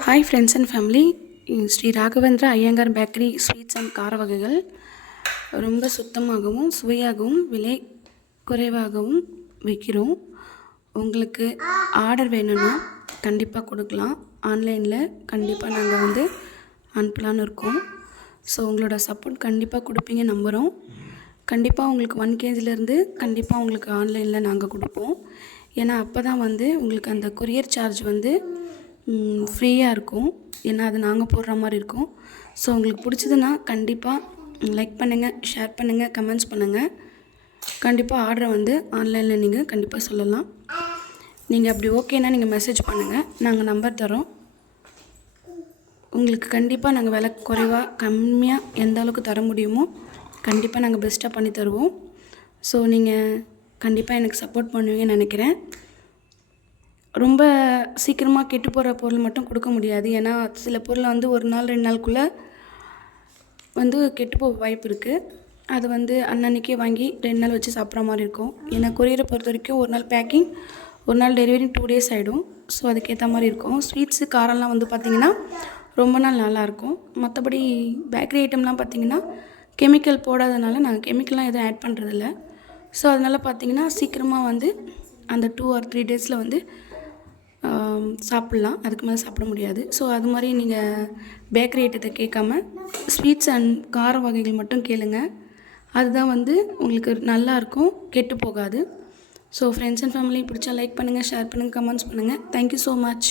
Hi friends and family. Shri Raghavendra Iyengar bakery sweets and கார வகைகள் ரொம்ப சுத்தமாகவும் சுவையாகவும் விலை குறைவாகவும் விற்கிறோம். உங்களுக்கு ஆர்டர் வேணும்னா கண்டிப்பாக கொடுக்கலாம். ஆன்லைனில் கண்டிப்பாக நாங்கள் அனுப்பலான்னு இருக்கோம். ஸோ உங்களோட சப்போர்ட் கண்டிப்பாக கொடுப்பீங்க நம்புகிறோம். கண்டிப்பாக உங்களுக்கு 1 kgலேருந்து கண்டிப்பாக உங்களுக்கு ஆன்லைனில் நாங்கள் கொடுப்போம். ஏன்னா அப்போ தான் உங்களுக்கு அந்த கொரியர் சார்ஜ் ஃப்ரீயாக இருக்கும். ஏன்னா அது நாங்கள் போடுற மாதிரி இருக்கும். ஸோ உங்களுக்கு பிடிச்சதுன்னா கண்டிப்பாக லைக் பண்ணுங்கள், ஷேர் பண்ணுங்கள், கமெண்ட்ஸ் பண்ணுங்கள். கண்டிப்பாக ஆர்டரை ஆன்லைனில் நீங்கள் கண்டிப்பாக சொல்லலாம். நீங்கள் அப்படி ஓகேனா நீங்கள் மெசேஜ் பண்ணுங்கள், நாங்கள் நம்பர் தரோம். உங்களுக்கு கண்டிப்பாக நாங்கள் விலை குறைவாக கம்மியாக எந்த அளவுக்கு தர முடியுமோ கண்டிப்பாக நாங்கள் பெஸ்ட்டாக பண்ணி தருவோம். ஸோ நீங்கள் கண்டிப்பாக எனக்கு சப்போர்ட் பண்ணுவீங்கன்னு நினைக்கிறேன். ரொம்ப சீக்கிரமாக கெட்டு போகிற பொருள் மட்டும் கொடுக்க முடியாது. ஏன்னா சில பொருளை 1 நாள் 2 நாளுக்குள்ளே கெட்டு போக வாய்ப்பு இருக்குது. அது அன்னன்னைக்கே வாங்கி 2 நாள் வச்சு சாப்பிட்ற மாதிரி இருக்கும். ஏன்னா கொரியரை பொறுத்த வரைக்கும் 1 நாள் பேக்கிங், 1 நாள் டெலிவரி, 2 days ஆகிடும். ஸோ அதுக்கேற்ற மாதிரி இருக்கும். ஸ்வீட்ஸு காரம்லாம் பார்த்திங்கன்னா ரொம்ப நாள் நல்லாயிருக்கும். மற்றபடி பேக்கரி ஐட்டம்லாம் பார்த்திங்கன்னா கெமிக்கல் போடாதனால நாங்கள் கெமிக்கல்லாம் எதுவும் ஆட் பண்ணுறதில்ல. ஸோ அதனால் பார்த்திங்கன்னா சீக்கிரமாக அந்த 2 or 3 daysல சாப்பிட்லாம். அதுக்கு மேலே சாப்பிட முடியாது. ஸோ அது மாதிரி நீங்கள் பேக்கரி ஐட்டத்தை கேட்காம ஸ்வீட்ஸ் அண்ட் கார வகைகள் மட்டும் கேளுங்க. அதுதான் உங்களுக்கு நல்லாயிருக்கும், கெட்டு போகாது. ஸோ ஃப்ரெண்ட்ஸ் அண்ட் ஃபேமிலி பிடிச்சா லைக் பண்ணுங்கள், ஷேர் பண்ணுங்கள், கமெண்ட்ஸ் பண்ணுங்கள். Thank you so much.